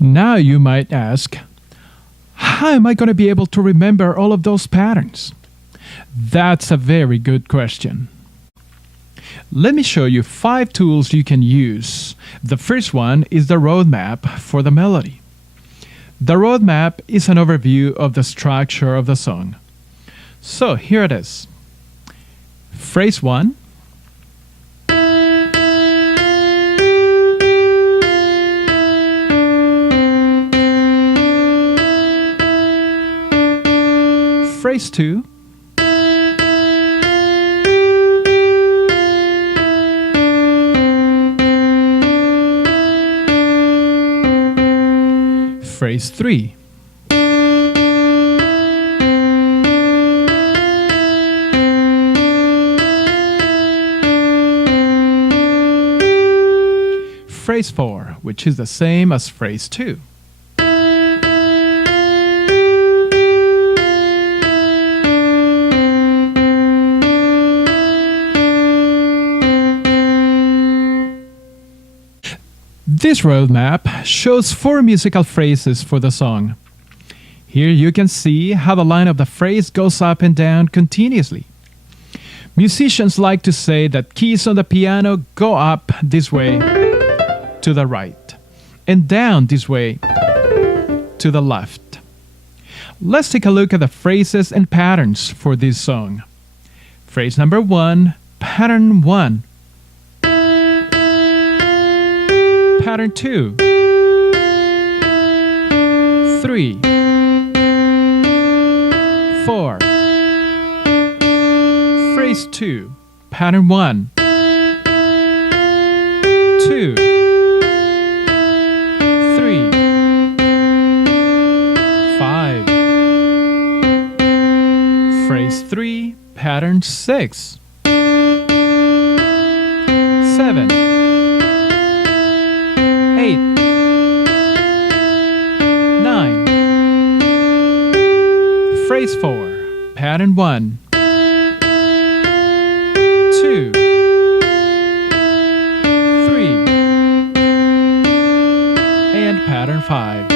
Now you might ask, how am I going to be able to remember all of those patterns? That's a very good question. Let me show you 5 tools you can use. The first one is the roadmap for the melody. The roadmap is an overview of the structure of the song. So here it is. Phrase 1. Phrase 2. Phrase 3. Phrase 4, which is the same as phrase 2. This roadmap shows 4 musical phrases for the song. Here you can see how the line of the phrase goes up and down continuously. Musicians like to say that keys on the piano go up this way to the right and down this way to the left. Let's take a look at the phrases and patterns for this song. Phrase number 1, pattern 1. Pattern 2, 3, 4. Phrase 2, pattern 1, 2, 3, 5. Phrase 3, pattern 6, 7, 8, 9. Phrase 4, pattern 1, 2, and pattern 5.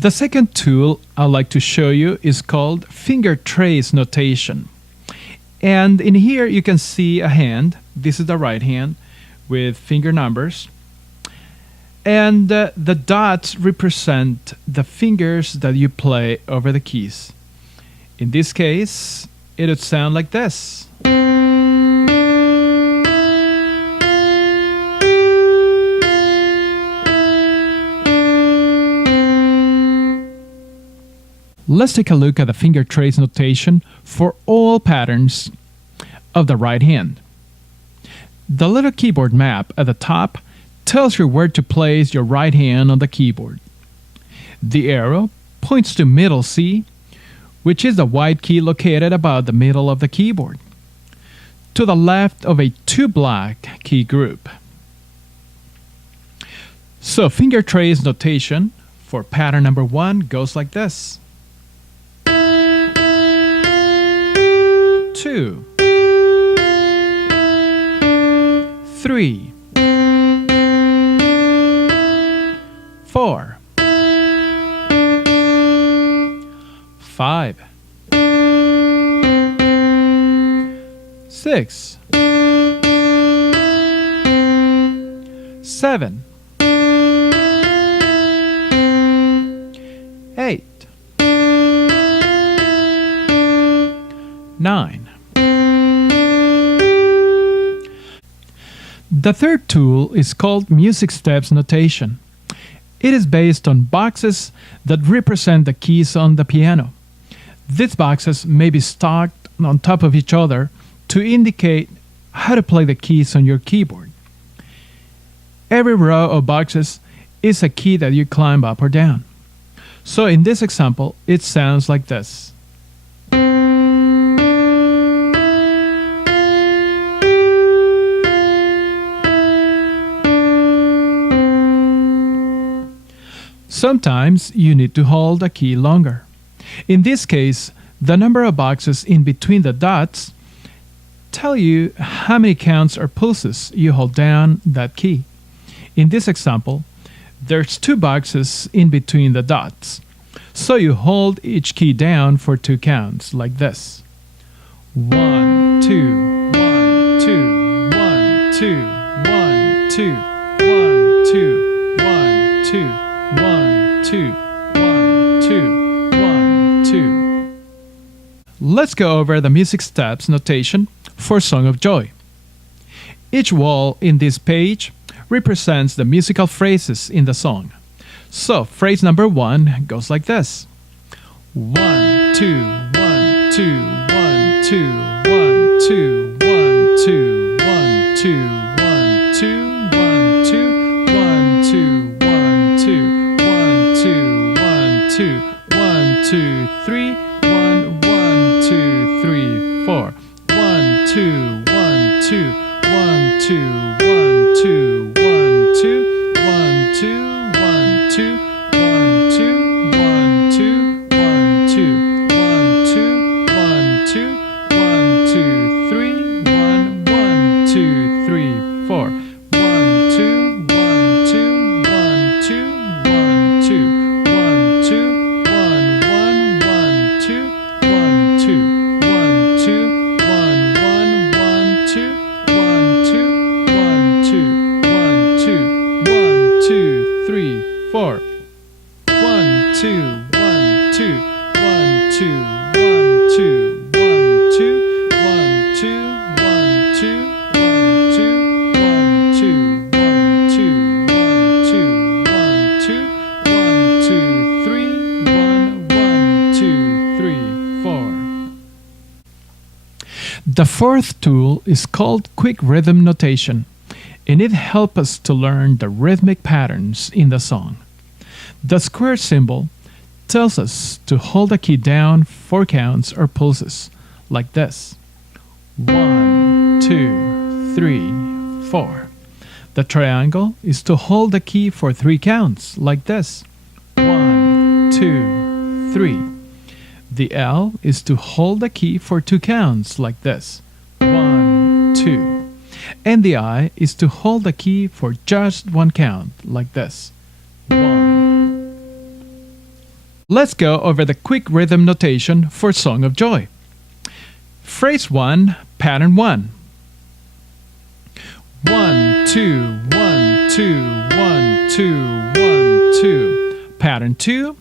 The second tool I'd like to show you is called finger trace notation. And in here you can see a hand. This is the right hand with finger numbers. And the dots represent the fingers that you play over the keys. In this case, it would sound like this. Let's take a look at the finger trace notation for all patterns of the right hand. The little keyboard map at the top tells you where to place your right hand on the keyboard. The arrow points to middle C, which is the white key located about the middle of the keyboard, to the left of a 2 black key group. So finger trace notation for pattern number 1 goes like this. 2, 3, 4, 5, 6, 7, 8, 9. The third tool is called music steps notation. It is based on boxes that represent the keys on the piano. These boxes may be stacked on top of each other to indicate how to play the keys on your keyboard. Every row of boxes is a key that you climb up or down. So in this example, it sounds like this. Sometimes you need to hold a key longer. In this case, the number of boxes in between the dots tell you how many counts or pulses you hold down that key. In this example, there's 2 boxes in between the dots. So you hold each key down for 2 counts, like this. 1, 2, 1, 2, 1, 2, 1, 2, 1, 2, 1, 2, 1, 2, 1, 2, 1, 2. Let's go over the music steps notation for Song of Joy. Each wall in this page represents the musical phrases in the song. So, phrase number 1 goes like this. 1, 2, 1, 2, 1, 2, 1, 2, 1, 2, 1, 2, 1, 2, 1, 2, 1, 2, 1, 2, 1, 2, 1, 2, 1, 2, 3, 1, 1, 2, 3, 4. 1, 2, 1, 2, 1, 2, 1, 2, 1, 2, 1, 2. 1, 2, 1, 2, 1, 2, 1, 2, 1, 2, 1, 2, 1, 2, 3, 1, 1, 2, 3, 4. 1, 2, 1, 2, 1, 2, 1, 2, 1, 2, 1, 1, 1, 2, 1, 2, 1, 2, 1, 1, 1, 2, 1, 2, 1, 2, 1, 2, 1, 2, 3, 4. 1, 2, 1, 2, 1, 2, 1, 2, 1, 2, 1, 2, 1, 2, 1, 2, 1, 2, 1, 2, 1, 2, 1, 2, 1, 2, 3, 1, 1, 2, 3, 4. The fourth tool is called Quick Rhythm Notation, and it helps us to learn the rhythmic patterns in the song. The square symbol tells us to hold a key down 4 counts or pulses, like this. 1, 2, 3, 4. The triangle is to hold the key for 3 counts, like this. 1, 2, 3. The L is to hold the key for 2 counts, like this. 1, 2. And the I is to hold the key for just 1 count, like this. 1. Let's go over the quick rhythm notation for Song of Joy. Phrase 1, pattern 1. 1, 2, 1, 2, 1, 2, 1, 2. Pattern 2.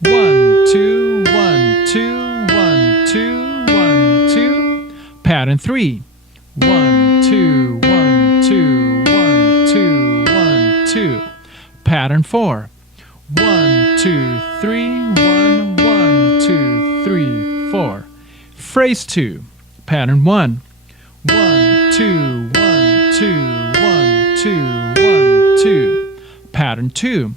1, 2, 1, 2, 1, 2, 1, 2. Pattern 3. 1, 2, 1, 2, 1, 2, 1, 2. Pattern 4. 1, 2, 3, 1, 1, 2, 3, 4. Phrase 2. Pattern 1. 1, 2, 1, 2, 1, 2, 1, 2. Pattern 2.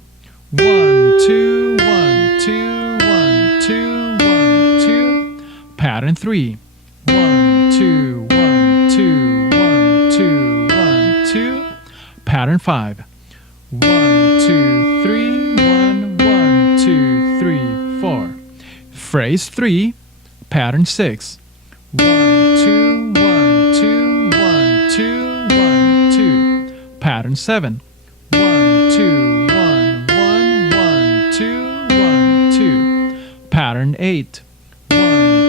1, 2, 1, 2, 1, 2, 1, 2. Pattern 3. 1, 2, 1, 2, 1, 2, 1, 2. Pattern 5. 1, 2, 3, 1, 1, 2, 3, 4. Phrase 3. Pattern 6. 1, 2, 1, 2, 1, 2, 1, 2. Pattern 7. 1, 2, 1, 1, 1, 2, 1, 2. Pattern 8. 1,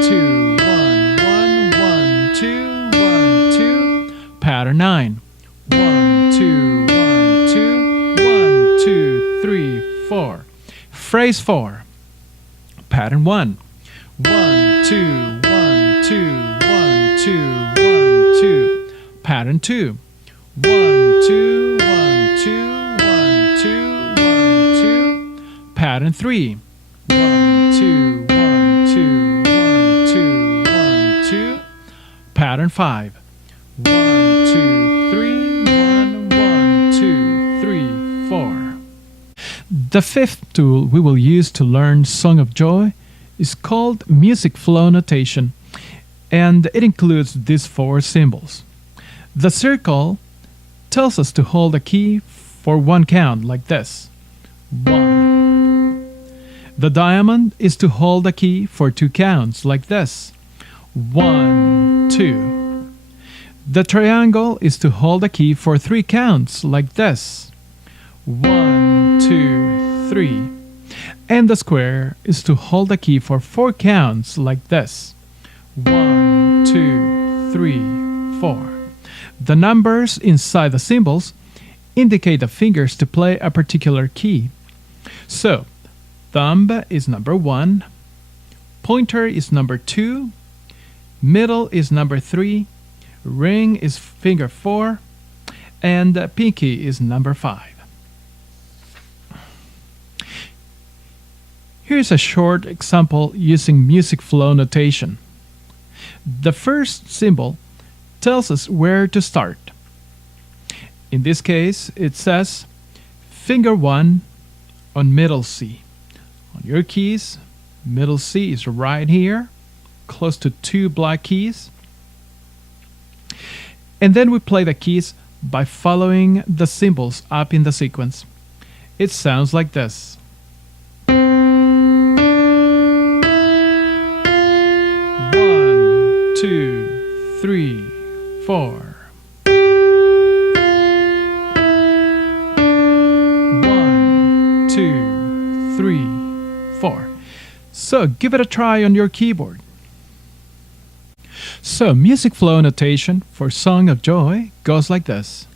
2, 1, 1, 1, 2, 1, 2. Pattern 9. 1, 2, 1, 2, 1, 2, 3, 4. Phrase 4. Pattern 1. 1, 2, 1, 2, 1, 2, 1, 2. Pattern 2. 1, 2, 1, 2, 1, 2, 1, 2. Pattern 3. 1, 2, 1, 2, 1, 2, 1, 2. Pattern 5. 1, 2, 3, 1, 1, 2, 3, 4. The fifth tool we will use to learn Song of Joy is called music flow notation, and it includes these 4 symbols. The circle tells us to hold a key for 1 count, like this. 1. The diamond is to hold a key for 2 counts, like this. 1, 2. The triangle is to hold a key for 3 counts, like this. 1, 2, 3. And the square is to hold a key for 4 counts, like this. 1, 2, 3, 4. The numbers inside the symbols indicate the fingers to play a particular key. So, thumb is number 1, pointer is number 2, middle is number 3, ring is finger 4, and pinky is number 5. Here's a short example using music flow notation. The first symbol tells us where to start. In this case, it says finger 1 on middle C. On your keys, middle C is right here, close to 2 black keys. And then we play the keys by following the symbols up in the sequence. It sounds like this. 2, 3, 4. 1, 2, 3, 4. So give it a try on your keyboard. So music flow notation for Song of Joy goes like this.